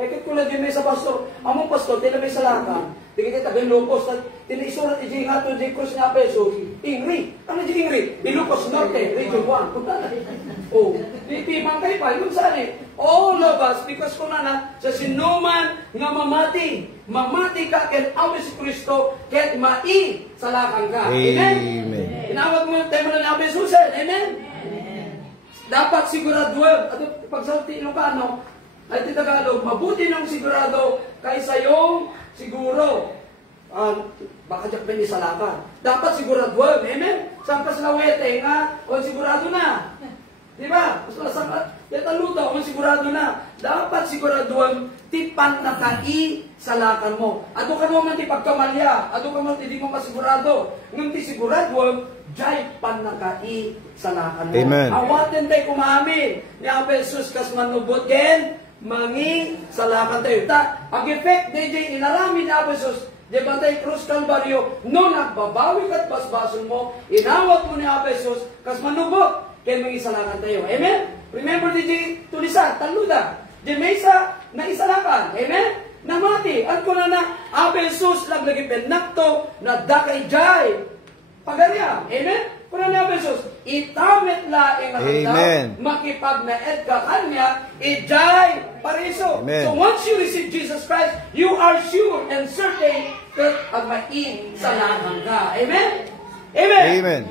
Kaya kung lagi may sa pastor, among pastor, tinabay sa lakan, di kita tagay lupos, tinisurat iji nga to, di krus nga peso, ingri. Ano di ingri? Ilupos Norte, Region 1. Punta na. Oh, di mangkay pa, yun saan eh. All of us, because kung na, sa sinuman nga mamati ka, ken awi si Kristo, ken mai sa lakan ka. Amen? Inawag mo yung tema na ni Susan. Amen? Dapat siguraduhan, at pagsalti Ilocano, ay ti Tagalog, mabuti ng sigurado kaysa yung siguro. Baka dyan pa sa laban. Dapat siguraduhan. Amen? Saan ka sa lawete nga, o sigurado na. Diba? Mas saan ka luto, o sigurado na. Dapat siguraduhan, tipan na kai sa lakan mo. Ato ka mo man ti pagkamalya. Ato ka mo hindi mo kasigurado. Nung ti siguraduhan, jay pan na kai sa lakan mo. Amen. Awaten tayo kumamin. Ni Jesus kas manubot ken mangi salakan tayo. Ang effect DJ inarami ni Abesos, di bantay Cruz Calvario, no nagbabawi kat basbason mo, inawat mo ni Abesos, kas manubot, kaya mangi salakan tayo. Amen? Remember DJ Tulisan, taluda, di may isa na isalakan. Amen? Namati, at kung na Abesos laglagi penakto, na dakay jay, pagarya. Amen? Kung na Abesos, itamit laing nakanda, makipag na edka kanya, ijay pariso. Amen. So once you receive Jesus Christ, you are sure and certain that ang main sa laman ka. Amen? Amen? Amen.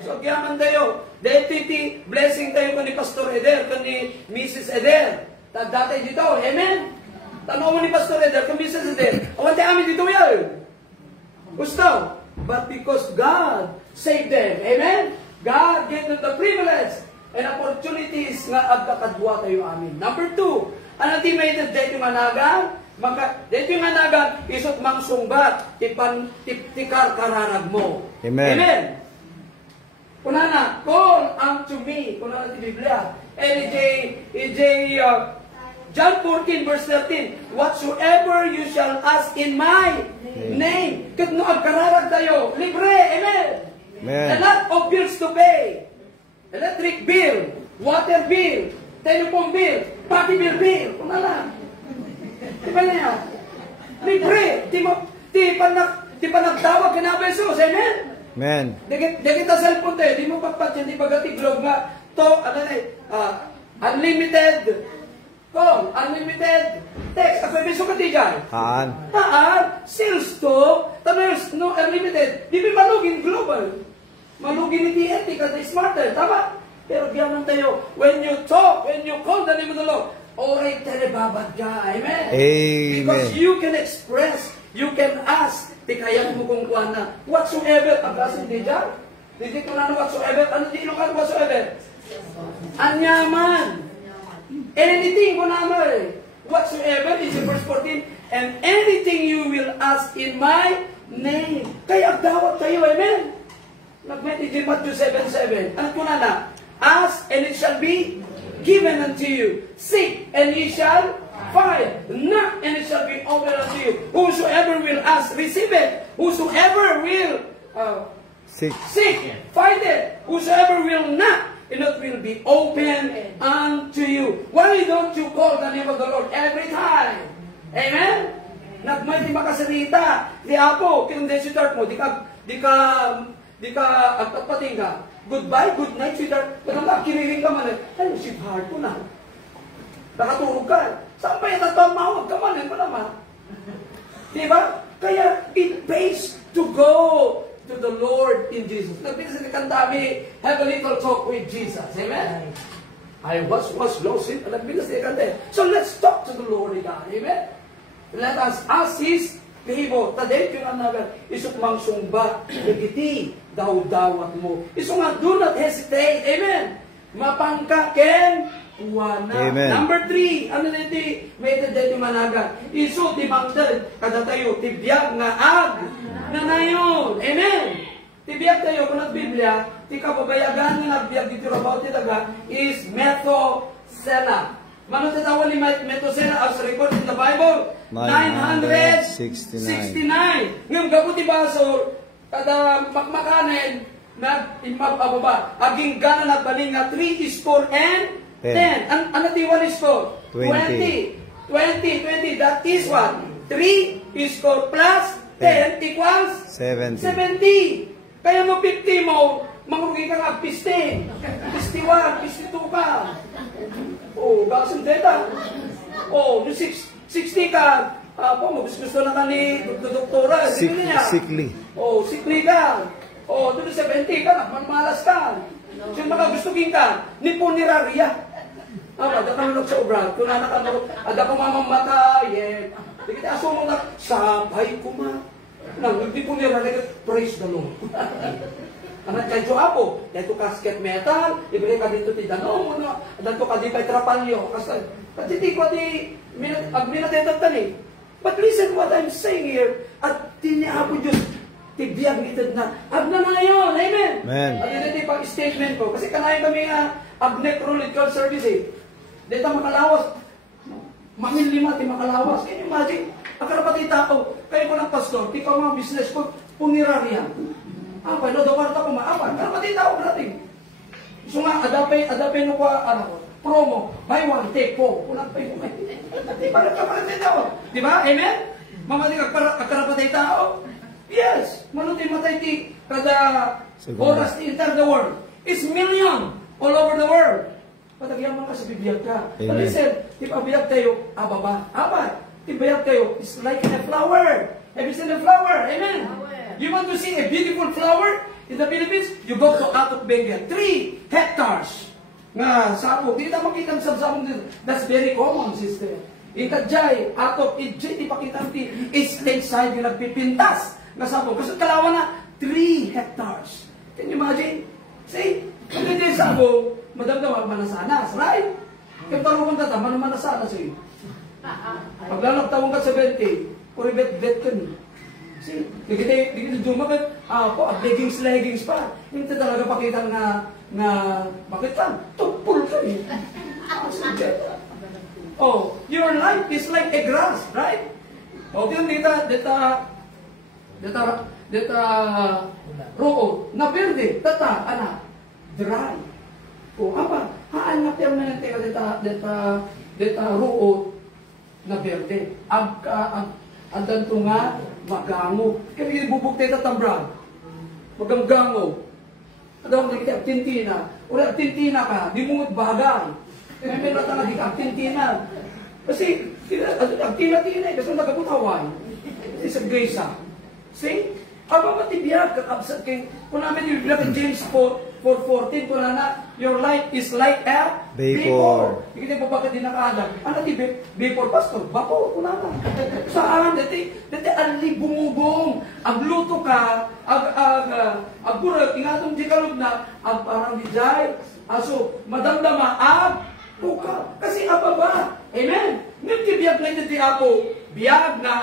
So kiyaman tayo, dahil titi, blessing tayo ni Pastor Eder, ni Mrs. Eder. Tagdatay dito, amen? Tanong mo ni Pastor Eder, kung Mrs. Eder, awante amin dito yan. Gusto? But because God saved them. Amen? God gave them the privilege and opportunities nga agkakadwa tayo amin. Number 2, ang estimated dito yung anagan, dito yung anagan, isot mang sungbat, tikar kararag mo. Amen. Amen? Kunana, call unto me, kunana ti Biblia. And John 14 verse 13, whatsoever you shall ask in my name. Kat no agkararag tayo, libre, amen. A lot of bills to pay. Electric bill, water bill, telephone bill, pati bill. Kung na lang. Di ba na yan? Libre. Di pa nagtawag ka na Jesus, amen? Amen. Di kita cellphone tayo, di mo papatyan, di pagatiglog nga. To, unlimited call, unlimited text. Ako ibiso ka tiyan? Haan. Sales to, taners, no, unlimited. Di ba malugin global? Malugin ni TNT kasi smarter, tama? Pero biyaman tayo, when you talk, when you call the name of the Lord, oray telebabad ka, amen? Amen. Because you can express, you can ask, di kaya mo kung kuha na, whatsoever, ang kasin di dyan? Di ko na whatsoever, ano di inukan whatsoever? Anyaman. Anything ko naman, whatsoever is in verse 14, and anything you will ask in my name. Kaya agdawat tayo, amen? Nagmeti di Matthew 7:7. Ano ko na? Ask and it shall be given unto you. Seek and ye shall find. Knock and it shall be opened unto you. Whosoever will ask, receive it. Whosoever will seek, find it. Whosoever will knock, and it will be open unto you. Why don't you call the name of the Lord every time? Amen? Nagmay di makasalita. Di apo, kung di sweetheart mo, di ka agpapating ka. Goodbye, good night, sweetheart. Kung kiriring ka man, ay, sweetheart ko na. Nakaturog ka. Saan pa yung tatamawag ka man? Ano naman? Diba? Kaya, it pays to go to the Lord in Jesus. Nagpisa ni kantami, have a little talk with Jesus. Amen? I was lost in, nagpisa ni kantami. So let's talk to the Lord God. Amen? Let us ask His favor. Taday yung anagan, isok mang sungbat, nagiti, daw-dawat mo. Isok nga, do not hesitate. Amen? Mapangka, ken, uwana. Amen. Number 3, ano na iti, may taday yung anagan. Isok, di mangdad, kada tayo, tibiyag nga ag, nanayon. Amen? Tibiyag tayo, kung Biblia, ti kababayagan nga nagbiag dito about itaga, is Methuselah. Mano tatawan ni Methuselah as recorded in the Bible? 969. Ngam gabuti baso, kada makmakanen, nag-imababa. Aging gana nagbaling nga 3 score and 10. Ano ti 1 score? 20. 20, that is what? 3 square plus 10 equals 70. 70. Kaya mo 50 mo, mangrugi ka nga 15, 51, 52 ka. Oh, bakit data? Oh, yung 60 ka, gusto na ka ni doktora. Sickly. Oh, sickly ka. Oh, doon 70 ka, manmalas ka. Yung makagustukin ka, ni puneraria. Ada kan sa obra, kung nakanurot, ada ko mamamatay, Di kita aso mo na, sabay ko ma. Nang hindi puneraria, praise the Lord. Anak kayo apo, dito casket metal, ibigay ka dito ti Danong, dito ka di pa trapalyo, kasi di ko di, minatetan eh. But listen what I'm saying here, at tiniapo Diyos, tibiyag itad na, agna na ngayon, amen? Amen. At ito yung statement ko, kasi kanayin kami nga, agnek-rolical service eh. Dito makalawas, mangin lima, ti makalawas, can you imagine? Akarapati tao, kayo ko ng pastor, di ka mga business ko, punirarya. Apa, no, dawarta ko maapan. Pero pati tao grating. So nga, adapay no kwa, promo, buy one, take 4. Kulang pa yung di ba nagkapalatay tao? Di ba? Amen? Mga di kakarapatay tao? Yes. Manuti matay ti kada oras ti enter the world. It's million all over the world. Patagyan mo ka sa bibiyag ka. But listen, di pa biyag tayo, ababa. Apa? Di biyag tayo, it's like a flower. Have you seen the flower? Amen? You want to see a beautiful flower in the Philippines? You go to Atok Benguet. 3 hectares. Nga, sapo. Di na makita sa sabong dito. That's very common, sister. Ikadjay, Atok, Idjay, di pakita ti state side yung nagpipintas. Nga sapo. Kasi kalawa na, 3 hectares. Can you imagine? See? Kung hindi yung sapo, madamdaman manasanas, right? Kung tarungan ka ta, manasanas eh. Paglalagtawang ka sa 20, kuribet-bet ka niya. See, di kita dumagat, leggings pa. Hindi talaga pakita nga, bakit ka? Tupul ka eh. Oh, your life is like a grass, right? Okay, dita, roo, na verde, tata, dry. O, apa, haan na permanente ka dita, roo, na verde. Andan to nga, magango. Kaya bubukte ta tambran. Maganggango. Adaw na kita, tintina. Ura, tintina ka, di mong bagay. Kaya may rata nga di ka, tintina. Kasi, agtina-tina, kasi nagabutaway. Kasi sa gresa. See? Aba matibiyag, kakabsat kayo. Kung namin yung bibigyan ng James 4:14, kung na, your life is like a vapor. Hindi po bakit din nakaalam. Ano di vapor, pastor? Vapor, kung na. Saan? Dati ali bumubong. Agluto ka, agburak, ingatong di kalog na, parang di jay. Aso, madamdama, puka. Kasi ababa. Amen? Nagtibiyag na ito di ako. Biyag na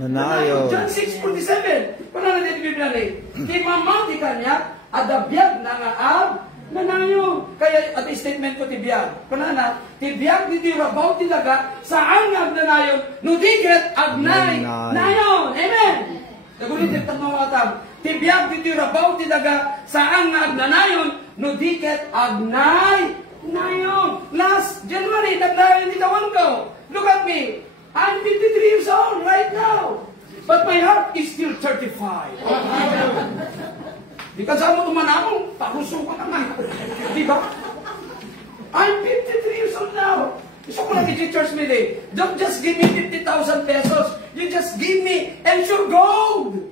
nanayo. John 6:47. Kung na natin bibigyan eh. Di mamati ka niya, ada biyag na nga nanayo. Kaya at statement ko tibiyag. Kung na, tibiyag di rabaw tilaga sa angag nanayon, nudiget agnay nayon. Amen? Nagulit yung tanong mga tam. Tibiyag di rabaw tilaga sa angag nanayon, nudiget agnay nayon. Last January, nagdayon ni kawan ko. Look at me. I'm 53 years old right now. But my heart is still 35. Di ka saan mo tumanamong, paruso ko naman. Di ba? I'm 53 years old now. Gusto ko lang i-church me day. Don't just give me 50,000 pesos. You just give me ensure gold.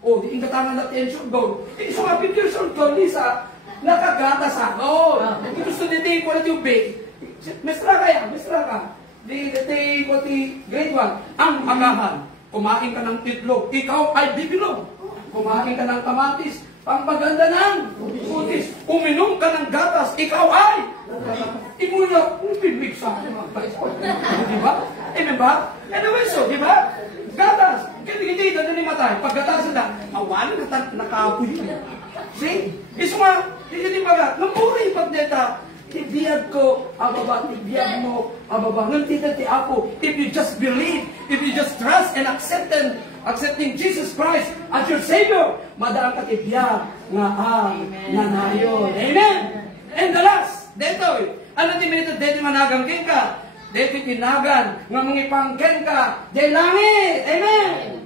Oh, di ingatangan natin ensure gold. So nga 50 years old ko, Lisa, nakagatas ako. Gusto nito ko na tubig. Mestra ka. Di ko ti grade 1. Ang agahan, kumain ka ng itlog. Ikaw ay bibilog. Kumain ka ng kamatis. Pangpaganda ng putis. Uminom ka ng gatas. Ikaw ay imunok. Bibig sa akin. Di ba? Amen ba? Anyway, so, di ba? Gatas. Kaya na ni matay. Paggatas na, awan, nakapuyo. See? Iso nga, hindi ba? Namuri pagdeta. Tibiyag ko, ababa, tibiyag mo, ababa. Nantita ti ako. If you just believe, if you just trust and accepting Jesus Christ as your Savior, madaan ka tibiyag nga nanayon. Amen? And the last, dito, ano ti minito, dito managang ka, dito tinagan, nga mga ipangken ka, di langit. Amen.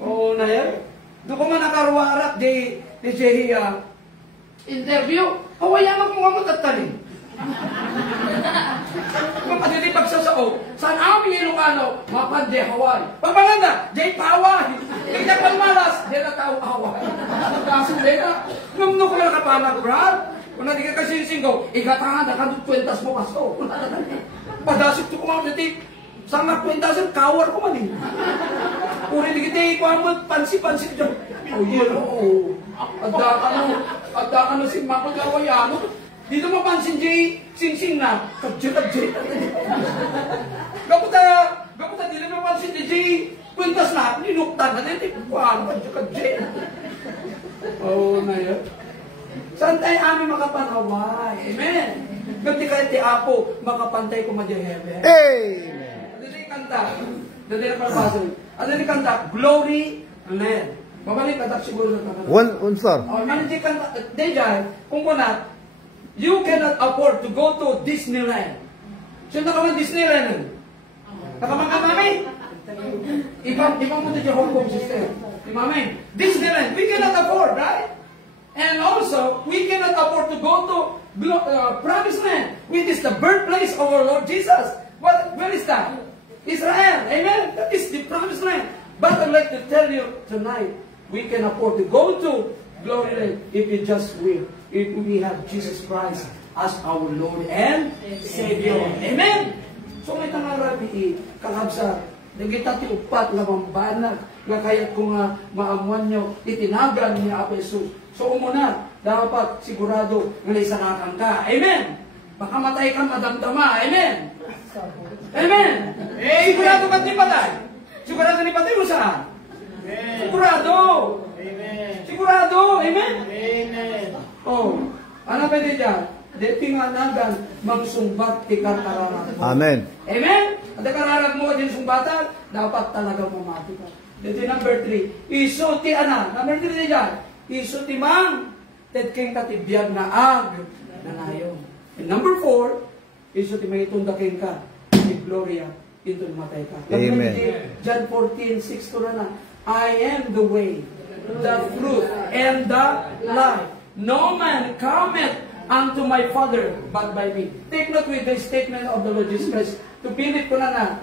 Oo na yan. Doon ko nga nakaruwarak di siya interview. Hawayan mo kung tatali. Kung pati pagsasao, saan amin Ilocano, mapad di Hawaii. Pagmaganda, di Paway. Hindi palmalas, di na tao Hawaii. Kaso di na, nung ko na kapalag, brad. Kung na di ka kasinsing ko, ikatahan na ka kwentas mo pasto. Padasok to ko mga dati, sanga kwentasan, kawar ko man eh. Uri di kita ikuamot, pansi-pansi ko dyan. Oh, yun, oo. Adda ka no si Mako Gawayano. Dito mapansin Jay, sing-sing na. Kadjit. Gaputa, dito mapansin Jay, kwentas na, ninuktan na. Dito, kadjit. Oo na yun. Saan tayo amin makapanaway? Amen. Ganti kahit ti Apo, makapantay ko madihebe. Amen. Dito yung kanta. Dito yung palabasa. Dito yung kanta, Glory Land. Babalik ka siguro sa kanta. One, sir. Ano yung kanta? Dejan, kung kunat, you cannot afford to go to Disneyland. Sino naman Disneyland? Nakamang ka, mami? Ibang mo ito yung Hong Kong system. Mami, Disneyland, we cannot afford, right? And also, we cannot afford to go to Promised Land, which is the birthplace of our Lord Jesus. Where is that? Israel. Amen? That is the Promised Land. But I'd like to tell you tonight, we can afford to go to Glory Land if we just will. If we have Jesus Christ as our Lord and Savior. Amen? So may tangarabi, kalabsa, nagita ti upat lamang banag, nga kaya kung maamuan nyo, itinagan niya Apo Jesus. So umuna, dapat sigurado nga naisanakan ka. Amen? Baka matay ka madamdama. Amen? Amen? Sigurado ka ni patay? Sigurado ni patay mo saan? Sigurado. Amen. Sigurado. Amen? Amen. Oh, ano ba din dyan? Dito nga nagan, mangsumbat ti karararan mo. Amen. Amen? At kararag mo din sumbatan, dapat talaga mamati ka. Dito number 3, iso ti ana. Number 3 din dyan, iso ti mang, ted king katibiyag na ag, nanayon. And number 4, iso ti may tundaking ka, ti Gloria, into matay ka. Amen. John 14:6 to na, I am the way, the truth, and the life. No man cometh unto my Father but by me. Take note with the statement of the Lord Jesus Christ. To pilit ko na,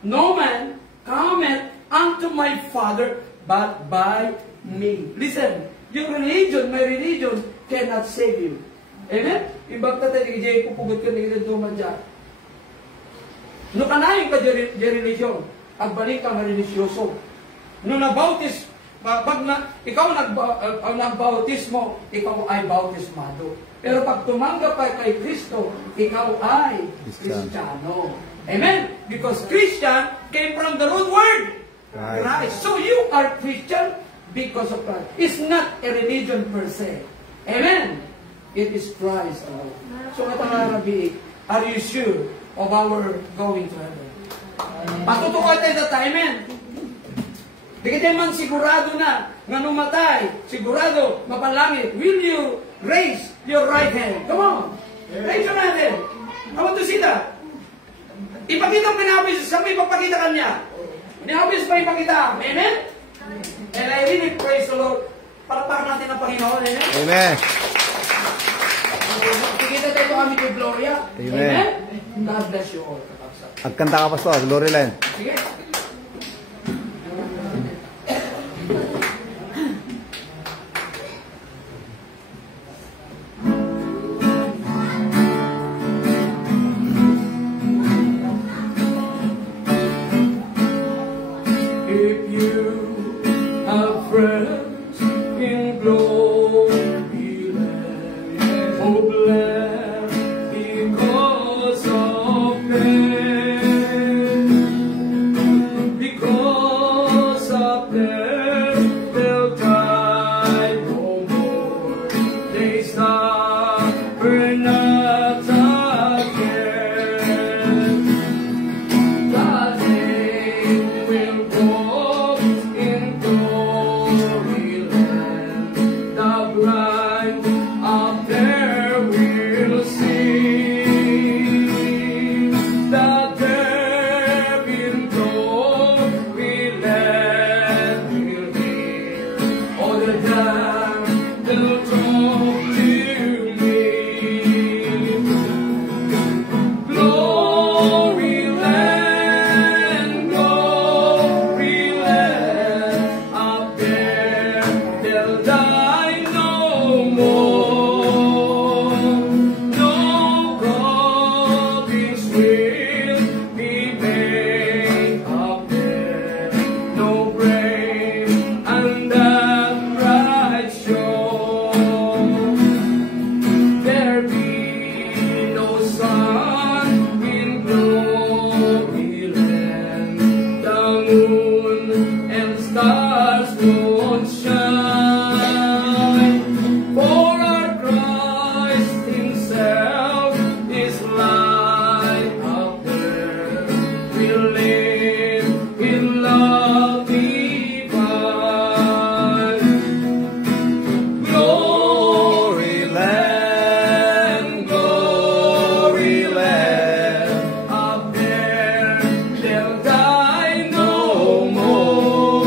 no man cometh unto my Father but by me. Listen, your religion, my religion, cannot save you. Amen? Ibang tatay, hindi pupugot ka, hindi duman dyan. No kanayin ka di religion, agbalik ka nga religyoso. No nabautis, ikaw nagbautismo, ikaw ay bautismado. Pero pag tumanggap ka kay Kristo, ikaw ay Kristiyano. Amen? Because Christian came from the root word, Christ. So you are Christian because of Christ. It's not a religion per se. Amen? It is Christ alone. So katangarabi, are you sure of our going to heaven? Patutukoy tayo na amen? Di kita man sigurado na nga numatay, sigurado mapalangit. Will you raise your right hand? Come on. Raise your right hand. I want to see that. Ipakita mo pinabis. Saan mo ipapakita kanya? Pinabis pa ipakita. Amen? And I really praise the Lord. Palakpakan natin ang Panginoon. Amen? Amen. Pakita tayo kami kay Gloria. Amen. God bless you all. Agkanta ka, Pastor. Glory Land. Sige. will live in love divine. Glory land, up there they'll die no more.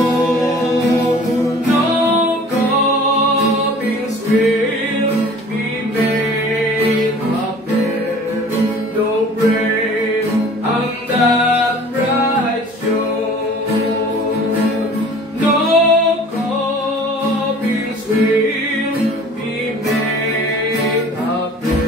No coffins will be made up there, no grave on that bright shore. No coffins will be made up there.